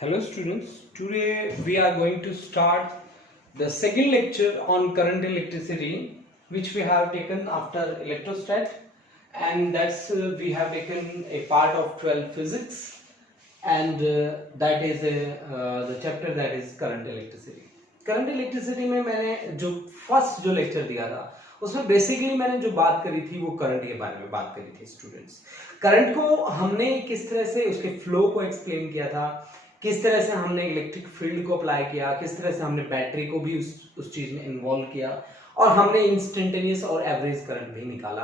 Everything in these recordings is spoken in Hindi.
Hello students, today we are going to start the second lecture on current electricity which we have taken after electrostat, and that's we have taken a part of 12 physics, and that is the chapter that is current electricity. Current electricity में मैंने जो फर्स्ट जो लेक्चर दिया था उसमें बेसिकली मैंने जो बात करी थी वो करंट के बारे में बात करी थी स्टूडेंट्स। करंट को हमने किस तरह से उसके फ्लो को एक्सप्लेन किया था, किस तरह से हमने इलेक्ट्रिक फील्ड को अप्लाई किया, किस तरह से हमने बैटरी को भी उस चीज में इन्वॉल्व किया, और हमने इंस्टेंटेनियस और एवरेज करंट भी निकाला।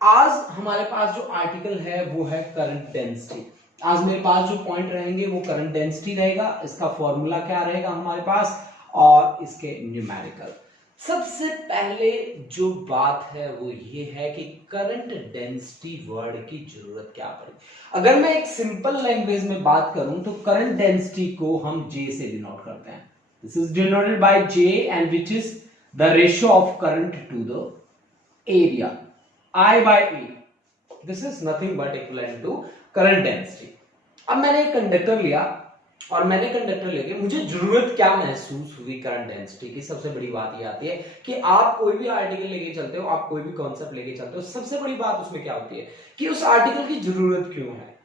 आज हमारे पास जो आर्टिकल है वो है करंट डेंसिटी। आज मेरे पास जो पॉइंट रहेंगे वो करंट डेंसिटी रहेगा, इसका फॉर्मूला क्या रहेगा हमारे पास, और इसके न्यूमेरिकल। सबसे पहले जो बात है वो ये है कि करंट डेंसिटी वर्ड की जरूरत क्या पड़ेगी। अगर मैं एक सिंपल लैंग्वेज में बात करूं तो करंट डेंसिटी को हम J से डिनोट करते हैं। This is denoted by J and which is the ratio of current to the area, I by A। This is nothing but equivalent to current density. अब मैंने एक कंडक्टर लिया और मैंने कंडक्टर लेके मुझे जरूरत क्या महसूस हुई करंट डेंसिटी की। सबसे बड़ी बात ये आती है कि आप कोई भी आर्टिकल लेके चलते हो, आप कोई भी कॉन्सेप्ट लेके चलते हो, सबसे बड़ी बात उसमें क्या होती है कि उस आर्टिकल की जरूरत क्यों है।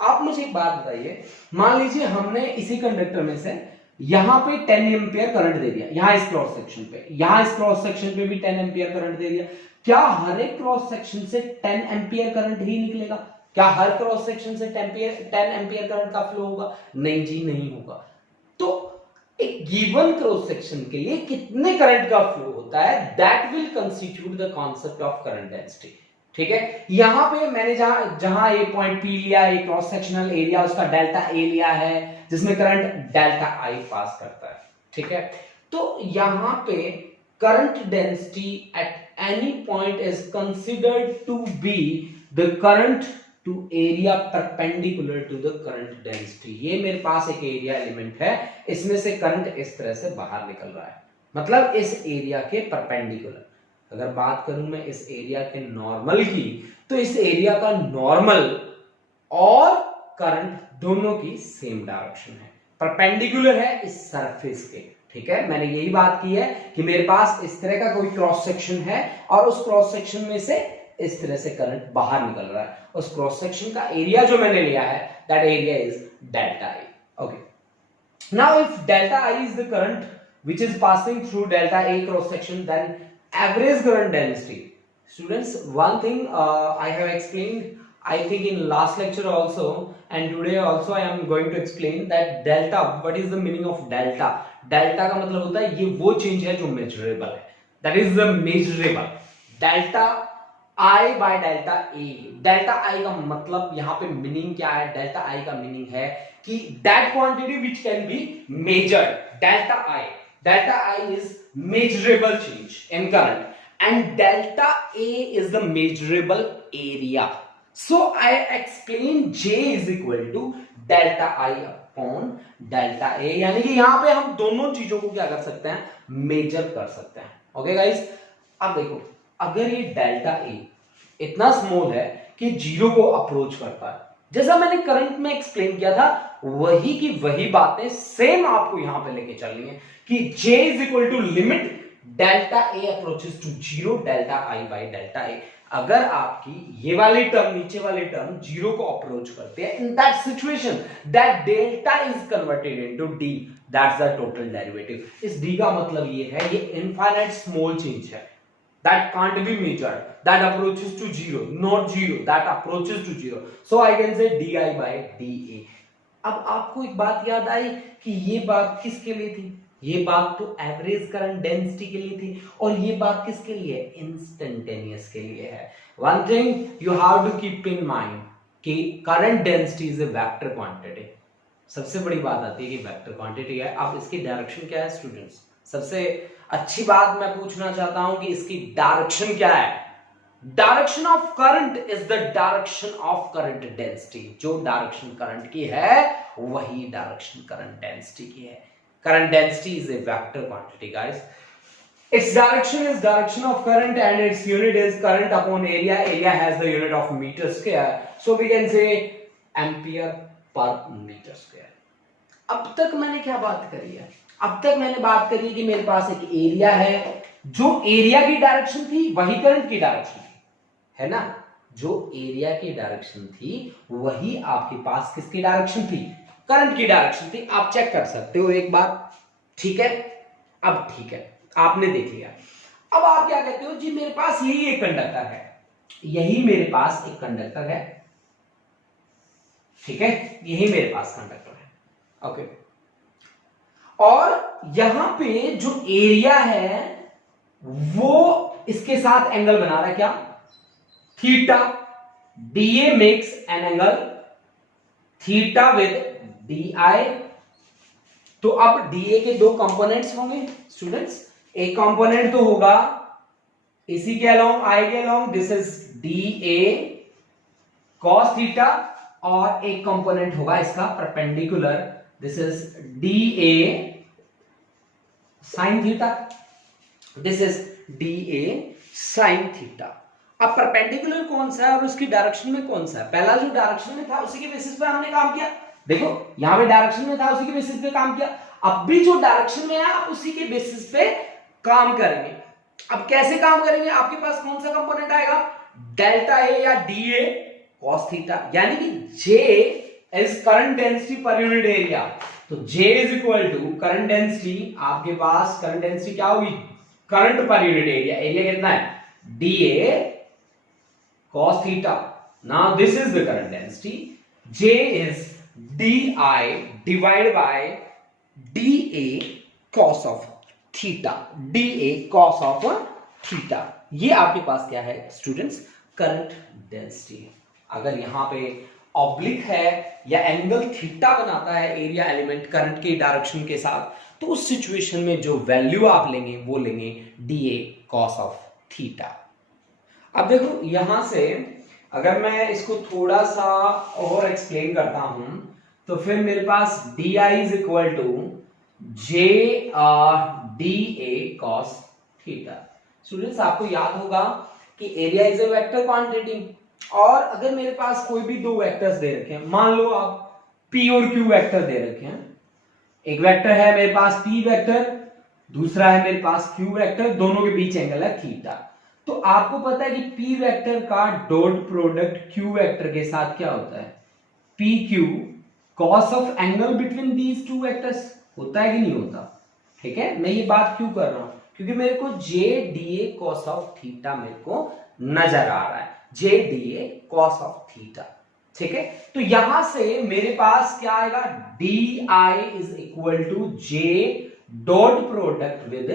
आप मुझे एक बात बताइए, मान लीजिए हमने इसी कंडक्टर में से यहां पे 10 एम्पियर करंट दे दिया, यहां इस क्रॉस सेक्शन पे, यहां इस क्रॉस सेक्शन पे भी 10 एम्पियर करंट दे दिया। क्या हर एक क्रॉस सेक्शन से 10 एम्पियर करंट ही निकलेगा? क्या हर क्रॉस सेक्शन से 10 एम्पियर करंट का फ्लो होगा? नहीं जी, नहीं होगा। तो एक गिवन क्रॉस सेक्शन के लिए कितने करंट का फ्लो होता है, that will constitute the concept of current density. ठीक है, यहां पे मैंने जहां ये पॉइंट P लिया, ये क्रॉस सेक्शनल एरिया उसका डेल्टा A लिया है जिसमें करंट डेल्टा I पास करता है। ठीक है, तो यहां पे current density at any point is considered to be the current to area perpendicular to the current density. ये मेरे पास एक एरिया एलिमेंट है, इसमें से करंट इस तरह से बाहर निकल रहा है, मतलब इस एरिया के परपेंडिकुलर। अगर बात करूं मैं इस एरिया के नॉर्मल की, तो इस एरिया का नॉर्मल और करंट दोनों की सेम डायरेक्शन है, परपेंडिकुलर है इस सरफेस के। ठीक है, मैंने यही बात की है कि मेरे पास इस तरह का कोई क्रॉस सेक्शन है और उस क्रॉस सेक्शन में से इस तरह से करंट बाहर निकल रहा है, उस क्रॉस सेक्शन का एरिया जो मैंने लिया है that area is delta I। Okay, now if delta I is the current which is passing through delta A cross section, then average current density. Students, one thing I have explained I think in last lecture also, and today also I am going to explain that delta, what is the meaning of delta? delta का मतलब होता है ये वो चेंज है जो मेजरेबल है, that is the measurable। delta I by delta A, delta I का मतलब यहाँ पे मीनिंग क्या है? डेल्टा I का मीनिंग है कि that quantity which can be measured, delta I is measurable change in current and delta A is the measurable area. So I explain J is equal to delta I upon delta A, यानी कि यहाँ पे हम दोनों चीजों को क्या कर सकते हैं? मेजर कर सकते हैं। ओके गाइस, अब देखो, अगर ये डेल्टा A इतना स्मॉल है कि जीरो को अप्रोच करता है, जैसा मैंने करंट में एक्सप्लेन किया था, वही की वही बातें सेम आपको यहां पे लेके चलनी है कि J is equal to limit delta A approaches to zero delta I by delta A। अगर आपकी ये वाली टर्म, नीचे वाली टर्म जीरो को अप्रोच करते हैं, in that situation that delta is converted into D, that's the total derivative. इस D का मतलब ये है ये इनफाइनाइट स्मॉल चेंज है that can't be measured, that approaches to zero, not zero, that approaches to zero, so I can say di by dA। अब आपको एक बात याद आई कि ये बात किसके लिए थी? ये बात तो एवरेज करंट डेंसिटी के लिए थी, और ये बात किसके लिए है? इंस्टेंटेनियस के लिए है। One thing you have to keep in mind कि current density is a vector quantity. सबसे बड़ी बात आती है कि वेक्टर क्वांटिटी है। अब इसकी डायरेक्शन क्या है स्टूडेंट्स? सबसे अच्छी बात मैं पूछना चाहता हूं कि इसकी डायरेक्शन क्या है? Direction of current is the direction of current density. जो डायरेक्शन करंट की है वही डायरेक्शन करंट डेंसिटी की है। Current density is a vector quantity guys. its direction is direction of current and its unit is current upon area. Area has the unit of meter square, so we can say ampere per meter square। अब तक मैंने क्या बात करी है? अब तक मैंने बात करी कि मेरे पास एक एरिया है, जो एरिया की डायरेक्शन थी वही करंट की डायरेक्शन थी, है ना? जो एरिया की डायरेक्शन थी वही आपके पास किसकी डायरेक्शन थी? करंट की डायरेक्शन थी। आप चेक कर सकते हो एक बार, ठीक है? अब ठीक है, आपने देख लिया। अब आप क्या कहते हो जी, मेरे पास यही एक कंडक्टर है, यही मेरे पास एक कंडक्टर है, ठीक है? यही मेरे पास कंडक्टर है, ओके। और यहां पे जो एरिया है वो इसके साथ एंगल बना रहा है, क्या? Theta. DA makes an angle theta with D I. तो अब डीए के दो कंपोनेंट्स होंगे स्टूडेंट्स। एक कंपोनेंट तो होगा इसी के अलोंग, आई के along, this is d A cos theta, और एक कंपोनेंट होगा इसका perpendicular, this is d A sine theta, this is d A sine theta. अब परपेंडिकुलर कौन सा है और उसकी डायरेक्शन में कौन सा है? पहला जो डायरेक्शन में था उसी के बेसिस पे हमने काम किया। देखो यहां पे डायरेक्शन में था, उसी के बेसिस पे काम किया। अब भी जो डायरेक्शन में है आप उसी के बेसिस पे काम करेंगे। अब कैसे काम करेंगे? आपके पास कौन सा कंपोनेंट आएगा? डेल्टा ए या डी ए कॉस थीटा, यानी कि J is current density per unit area. तो J is equal to current density, आपके पास करंट डेंसिटी क्या होगी? Current per unit area. Area कितना है? dA cos theta. Now this is the current density. J is di divided by dA cos of theta. dA cos of theta. ये आपके पास क्या है स्टूडेंट्स? Current density. अगर यहां पे ऑब्लिक है या एंगल थीटा बनाता है एरिया एलिमेंट करंट के डायरेक्शन के साथ, तो उस सिचुएशन में जो वैल्यू आप लेंगे वो लेंगे dA cos of थीटा। अब देखो यहां से अगर मैं इसको थोड़ा सा और एक्सप्लेन करता हूं तो फिर मेरे पास d I is equal to J D A cos theta. Students आपको याद होगा कि area is a vector quantity, और अगर मेरे पास कोई भी दो वेक्टर्स दे रखे हैं, मान लो आप पी और क्यू वेक्टर दे रखे हैं, एक वेक्टर है मेरे पास पी वेक्टर, दूसरा है मेरे पास क्यू वेक्टर, दोनों के बीच एंगल है थीटा। तो आपको पता है कि पी वेक्टर का डॉट प्रोडक्ट क्यू वेक्टर के साथ क्या होता है? P Q cos of angle between these two vectors होता है कि नहीं होता? ठीक है, मैं ये बात क्यों कर रहा हूं? क्योंकि मेरे को J D A cos of theta मेरे को नजर आ रहा है, J D A cos of theta. ठीक है, तो यहां से मेरे पास क्या आएगा? D I is equal to J dot product with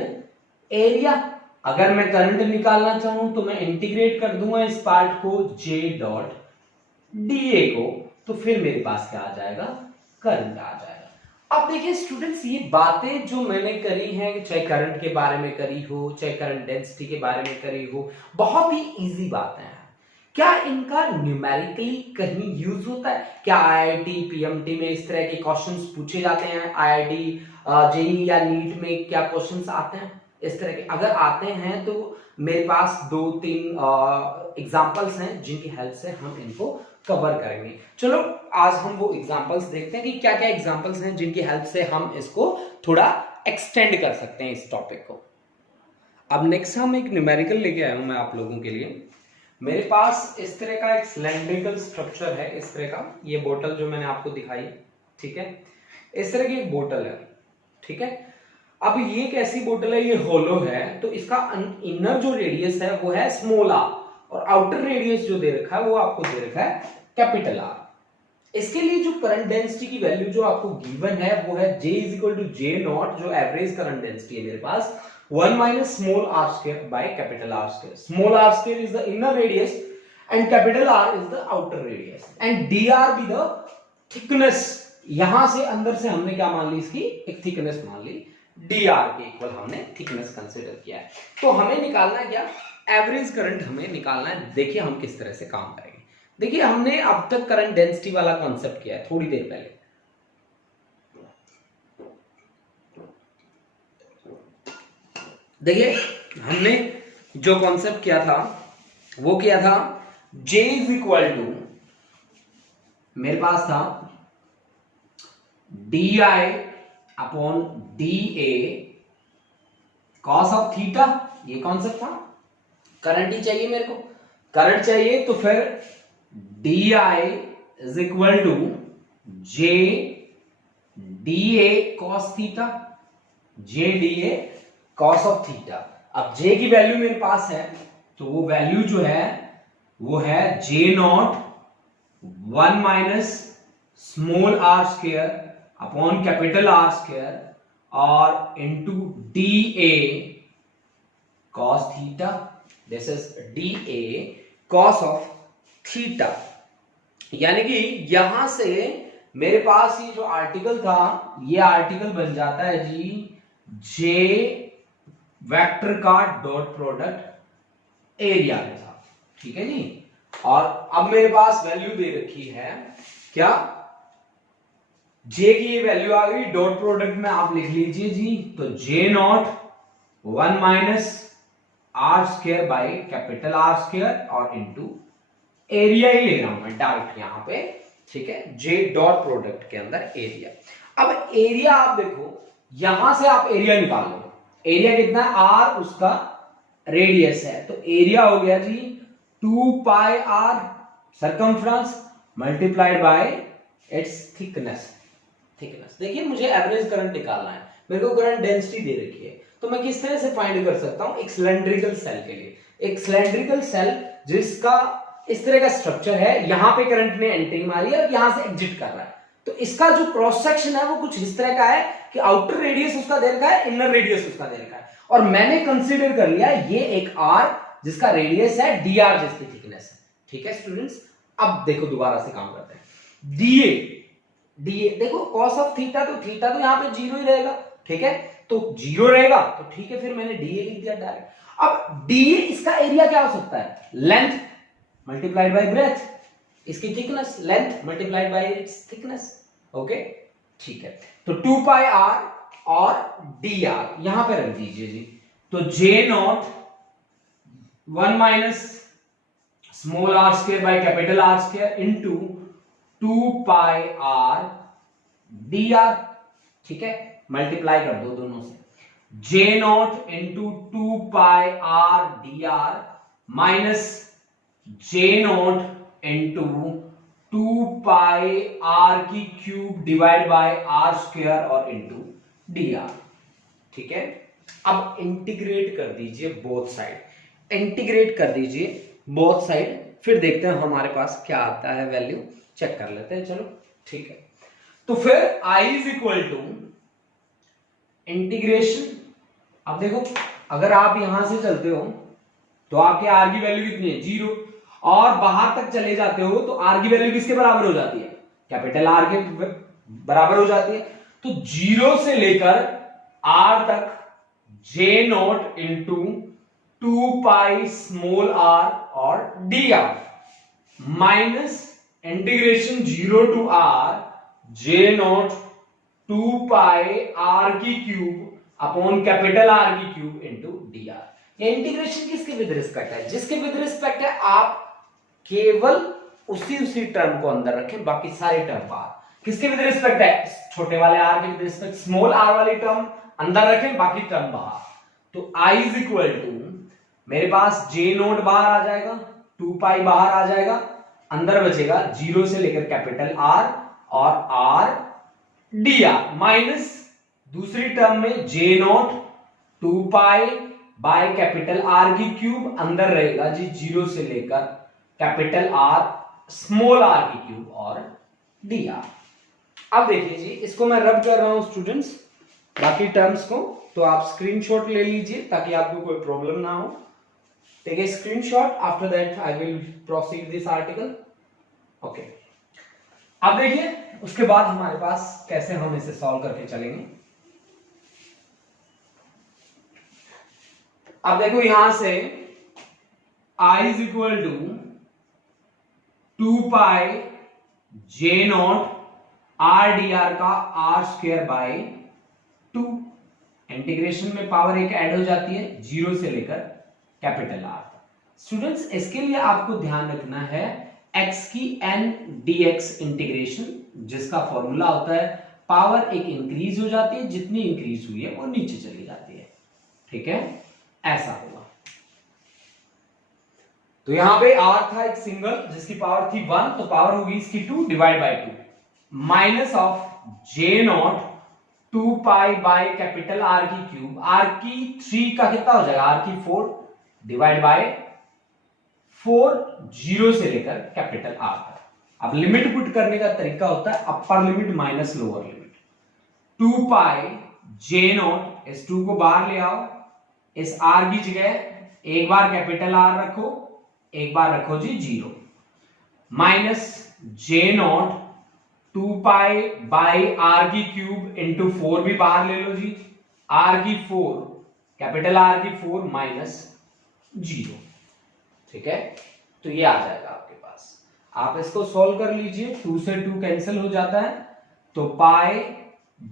area. अगर मैं करंट निकालना चाहूं तो मैं इंटीग्रेट कर दूंगा इस पार्ट को J डॉट डीए को, तो फिर मेरे पास क्या आ जाएगा? करंट आ जाएगा। अब देखिए स्टूडेंट्स, ये बातें जो मैंने करी हैं, चाहे करंट के बारे में करी हो, चाहे करंट डेंसिटी के बारे में करी हो, बहुत ही इजी बातें हैं। क्या इनका न्यूमेरिकली कहीं यूज होता है? क्या आईआईटी पीएमटी में इस तरह के क्वेश्चंस पूछे जाते हैं? आईआईटी जेईई या नीट में क्या क्वेश्चंस आते हैं इस तरह के? अगर आते हैं तो मेरे पास 2-3 एग्जांपल्स हैं जिनकी हेल्प से हम इनको कवर करेंगे। चलो आज हम वो एग्जांपल्स देखते हैं कि क्या क्या एग्जांपल्स हैं जिनकी हेल्प से हम इसको थोड़ा एक्सटेंड कर सकते हैं इस टॉपिक को। अब नेक्स्ट हम एक न्यूमेरिकल लेके आया हूं मैं आप लोगों के लिए। मेरे पास इस तरह का एक सिलेंड्रिकल स्ट्रक्चर है, इस तरह का, ये बोतल जो मैंने आपको दिखाई, ठीक है, इस तरह की एक बोतल है, ठीक है। अब ये कैसी बोतल है? ये होलो है, तो इसका इनर जो रेडियस है वो है स्मॉल आर, और आउटर रेडियस जो दे रखा है वो आपको दे रखा है कैपिटल आर। इसके लिए जो करंट डेंसिटी की वैल्यू जो आपको गिवन है वो है J is equal to J nought, जो एवरेज करंट डेंसिटी है मेरे पास, 1 minus small are square by capital R square. Small are square is the inner radius and capital R is the outer radius, and dr be the thickness. यहां से अंदर से हमने क्या मान ली? इसकी एक थिकनेस मान ली, dr के इक्वल हमने थिकनेस कंसीडर किया है। तो हमें निकालना है क्या? एवरेज करंट हमें निकालना है। देखिए हम किस तरह से काम करेंगे। देखिए हमने अब तक करंट डेंसिटी वाला कॉन्सेप्ट किया है थोड़ी देर पहले। देखिए हमने जो कॉन्सेप्ट किया था वो किया था J इज इक्वल टू, मेरे पास था D I upon D A cos of theta. ये कॉन्सेप्ट था। करंट ही चाहिए मेरे को, करंट चाहिए, तो फिर D I is equal to J D A cos theta, J D A cos of theta. अब जे की वैल्यू मेरे पास है, तो वो वैल्यू जो है वो है J naught 1 minus small are square upon capital R square और into d A cos theta. This is d A cos of theta. यानी कि यहां से मेरे पास ये जो आर्टिकल था, ये आर्टिकल बन जाता है जी जे वेक्टर का डॉट प्रोडक्ट एरिया के साथ। ठीक है जी। और अब मेरे पास वैल्यू दे रखी है क्या, जे की ये वैल्यू आ गई, डॉट प्रोडक्ट में आप लिख लीजिए जी, तो J naught 1 minus r square by capital R square और इंटू एरिया ही ले रहा हूं मैं डायरेक्ट यहां पे। ठीक है, जे डॉट प्रोडक्ट के अंदर एरिया। अब एरिया आप देखो, यहां से आप एरिया निकाल लो। एरिया कितना है, आर उसका रेडियस है, तो एरिया हो गया जी 2 pi r circumference multiplied by its thickness. Thickness देखिए, मुझे एवरेज करंट निकालना है, मेरे को करंट डेंसिटी दे रखी है, तो मैं किस तरह से फाइंड कर सकता हूं एक सिलेंड्रिकल सेल के लिए। एक सिलेंड्रिकल सेल जिसका इस तरह का स्ट्रक्चर है, यहां पे करंट ने एंट्री मारी है और यहां से एग्जिट कर रहा है, तो इसका जो क्रॉस सेक्शन है वो कुछ इस तरह का है कि आउटर रेडियस उसका दे रखा है, इनर रेडियस उसका दे रखा है, और मैंने कंसीडर कर लिया ये एक आर जिसका रेडियस है, डी आर जिसकी थिकनेस है। ठीक है स्टूडेंट्स, अब देखो दोबारा से काम करते हैं। डीए, डीए देखो कॉस ऑफ थीटा, तो थीटा तो यहां पे जीरो ही रहेगा। ठीक है, तो जीरो रहेगा तो ठीक है, फिर मैंने डीए लिख दिया डायरेक्ट। अब डीए इसका एरिया क्या हो सकता है, लेंथ मल्टीप्लाइड बाय ब्रेथ, इसकी thickness, length multiplied by its thickness. Okay, ठीक है, तो 2 पाई आर और डी आर यहां पे रख दीजिए जी, तो J naught 1 minus small are square by capital R square into 2 pi r D R. ठीक है, मल्टीप्लाई कर दो दोनों से, J naught into 2 pi r D r minus J naught into 2 pi r की cube divide by R square और इंटू डी आर। ठीक है, अब इंटीग्रेट कर दीजिए बोथ साइड, इंटीग्रेट कर दीजिए बोथ साइड, फिर देखते हैं हमारे पास क्या आता है वैल्यू, चेक कर लेते हैं। चलो ठीक है, तो फिर I is equal to integration. अब देखो, अगर आप यहां से चलते हो तो आपके आर की वैल्यू कितनी है, 0, और बाहर तक चले जाते हो तो आर की वैल्यू किसके बराबर हो जाती है, कैपिटल आर के बराबर हो जाती है। तो 0 से लेकर आर तक J naught into 2 pi small r और d r minus integration 0 to r J naught 2 pi r की क्यूब अपॉन कैपिटल आर की क्यूब इंटू डी आर। ये इंटीग्रेशन किसके विद रिस्पेक्ट है, जिसके विद रिस्पेक्ट है आप केवल उसी टर्म को अंदर रखें, बाकी सारे टर्म बाहर। किसके विद रिस्पेक्ट है, छोटे वाले आर के विद रिस्पेक्ट, स्मॉल आर वाली टर्म अंदर रखें, बाकी टर्म बाहर। तो I इज इक्वल टू मेरे पास जे नोट बाहर आ जाएगा, 2 पाई बाहर आ जाएगा, अंदर बचेगा 0 से लेकर कैपिटल आर और आर डी आर माइनस दूसरी टर्म में J naught 2 pi by capital R की क्यूब, अंदर रहेगा जी 0 से लेकर कैपिटल आर स्मॉल आर की क्यूब और डी आर। अब देखिए जी, इसको मैं रब कर रहा हूं स्टूडेंट्स बाकी टर्म्स को, तो आप स्क्रीनशॉट ले लीजिए ताकि आपको कोई प्रॉब्लम ना हो। Take a screenshot, after that I will proceed this article. Okay, अब देखिए उसके बाद हमारे पास कैसे हम इसे सॉल्व करके चलेंगे। अब देखो यहां से I is equal to 2 pi J nought R D R का आर स्क्वायर बाय 2, इंटीग्रेशन में पावर एक ऐड हो जाती है 0 से लेकर कैपिटल आर। स्टूडेंट्स इसके लिए आपको ध्यान रखना है x की n dx इंटीग्रेशन, जिसका फॉर्मूला होता है पावर एक इंक्रीज हो जाती है, जितनी इंक्रीज हुई है वो नीचे चली जाती है, ठीक है, ऐसा होगा। तो यहां पे r था एक सिंगल जिसकी पावर थी 1, तो पावर होगी इसकी 2 divide by 2 minus of J naught 2 pi by capital R की क्यूब, R की 3 का कितना हो जाएगा, R की 4 डिवाइड बाय 4 0 से लेकर कैपिटल R तक। अब लिमिट पुट करने का तरीका होता है upper limit minus lower limit. 2 pi J not, इस 2 को बाहर ले आओ, इस R की जगह एक बार कैपिटल R रखो, एक बार रखो जी 0, minus J naught 2 pi by R की क्यूब इंटू 4 भी बाहर ले लो जी, R की 4 कैपिटल R की 4 माइनस 0, ठीक है। तो ये आ जाएगा आपके पास, आप इसको सॉल्व कर लीजिए, 2 से 2 कैंसिल हो जाता है, तो पाई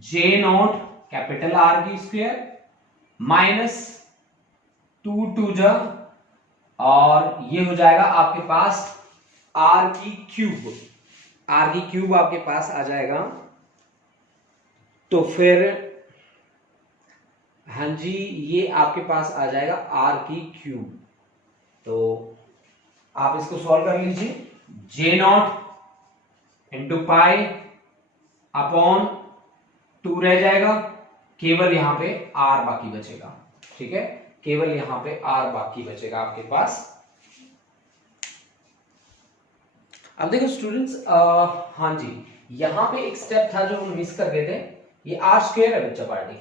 जे नॉट कैपिटल R की स्क्वायर माइनस 2 2 जा, और ये हो जाएगा आपके पास R की क्यूब, R की क्यूब आपके पास आ जाएगा। तो फिर हाँ जी, ये आपके पास आ जाएगा R की क्यूब। तो आप इसको सॉल्व कर लीजिए, जे नॉट इंटू पाई अपॉन 2 रह जाएगा, केवल यहां पे R बाकी बचेगा, ठीक है, केवल यहां पे R बाकी बचेगा आपके पास। अब देखो स्टूडेंट्स, हाँ जी, यहां पे एक स्टेप था जो हम मिस कर गए थे, ये R स्क्वायर है बच्चा पार्टी,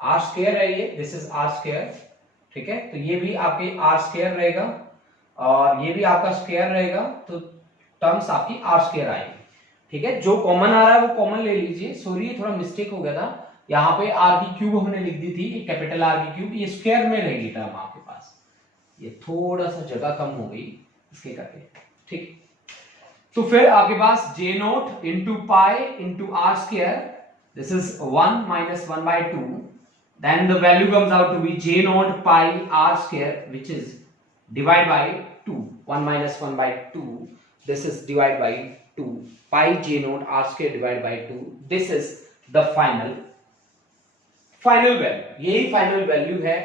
R स्क्वायर है ये, दिस इज R स्क्वायर, ठीक है। तो ये भी आपके R स्क्वायर रहेगा और ये भी आपका स्क्वायर रहेगा, तो टर्म्स आपकी R स्क्वायर आएगी, ठीक है। जो कॉमन आ रहा है वो कॉमन ले लीजिए, सॉरी थोड़ा मिस्टेक हो गया था, यहाँ पे R की क्यूब हमने लिख दी थी, कैपिटल R की क्यूब, ये स्क्वायर में रहेगी टर्म आपके पास, ये थोड़ा सा जगह कम हो गई इसके करके, ठीक। तो फिर आपके पास J naught into pi into R square, this is 1 minus 1 by 2, then the value comes out to be j naught pi R square, which is divided by 2, 1 minus 1 by 2, this is divided by 2, pi j naught R square divided by 2, this is the final value, यही फाइनल वैल्यू है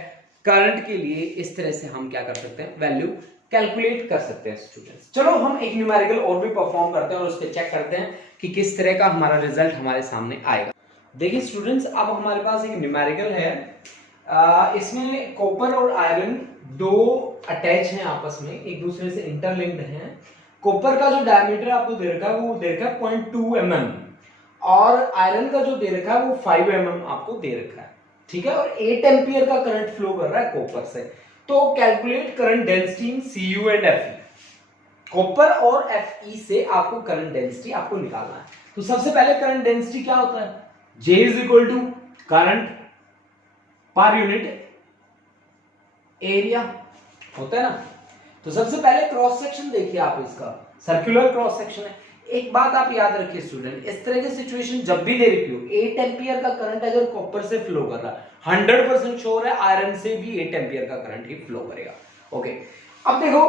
करंट के लिए। इस तरह से हम क्या कर सकते हैं, वैल्यू कैलकुलेट कर सकते हैं स्टूडेंट्स। चलो हम एक न्यूमेरिकल और भी परफॉर्म करते हैं और उस पर चेक करते हैं कि किस तरह का हमारा रिजल्ट हमारे सामने आएगा। देखिए स्टूडेंट्स, अब हमारे पास एक न्यूमेरिकल है, इसमें कॉपर और आयरन दो अटैच हैं आपस में, एक दूसरे से इंटरलिंक्ड हैं। कॉपर का जो डायमीटर आपको दे रखा है वो दे रखा है 0.2 mm और आयरन का जो दे रखा है वो 5 mm आपको दे रखा है, ठीक है, और 8 एम्पियर का करंट फ्लो कर रहा है कॉपर से। तो calculate current density in Cu and Fe, copper और Fe से आपको करंट डेंसिटी आपको निकालना है। तो सबसे पहले करंट डेंसिटी क्या होता है, J is equal to current per unit area होता है ना। तो सबसे पहले क्रॉस सेक्शन देखिए आप, इसका सर्कुलर क्रॉस सेक्शन है। एक बात आप याद रखिए स्टूडेंट, इस तरह की सिचुएशन जब भी दे रखी हो, 8 एम्पियर का करंट अगर कॉपर से फ्लो कर रहा है 100% श्योर है आयरन से भी 8 एम्पियर का करंट ही फ्लो करेगा। ओके, अब देखो,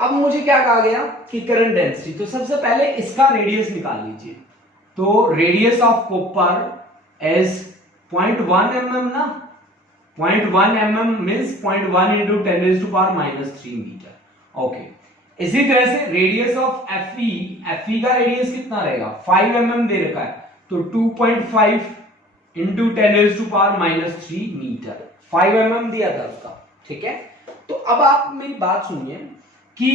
अब मुझे क्या कहा गया कि करंट डेंसिटी, तो सबसे पहले इसका रेडियस निकाल लीजिए। तो radius of copper is 0.1 mm ना, 0.1 mm means 0.1 into 10 raised to power minus 3 metre. Okay, इसी तरह से रेडियस ऑफ Fe का रेडियस कितना रहेगा, 5 mm दे रखा है, तो 2.5 into 10 raised to power minus 3 metre, 5 mm दिया था उसका, ठीक है। तो अब आप मेरी बात सुनिए कि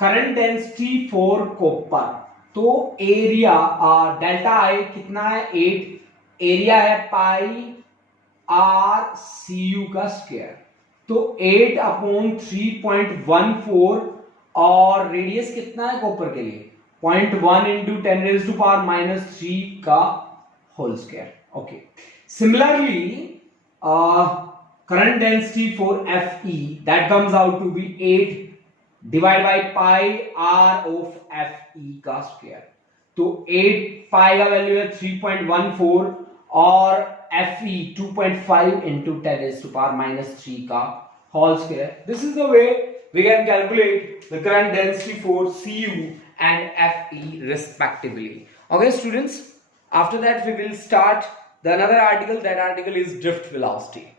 करंट डेंसिटी फॉर कॉपर, तो एरिया डेल्टा आई कितना है 8, एरिया है पाई आर सी यू का स्क्वायर, तो 8 अपॉन 3.14 और रेडियस कितना है कॉपर के लिए 0.1 into 10 raise to power minus 3 का whole square. Okay, similarly current density for Fe that comes out to be 8 divide by pi R of Fe का स्क्वायर, तो 8 पाई का वैल्यू है 3.14 और Fe 2.5 into 10 raised to power minus 3 का whole square. This is the way we can calculate the current density for Cu and Fe respectively. Okay students, After that we will start the another article. That article is drift velocity.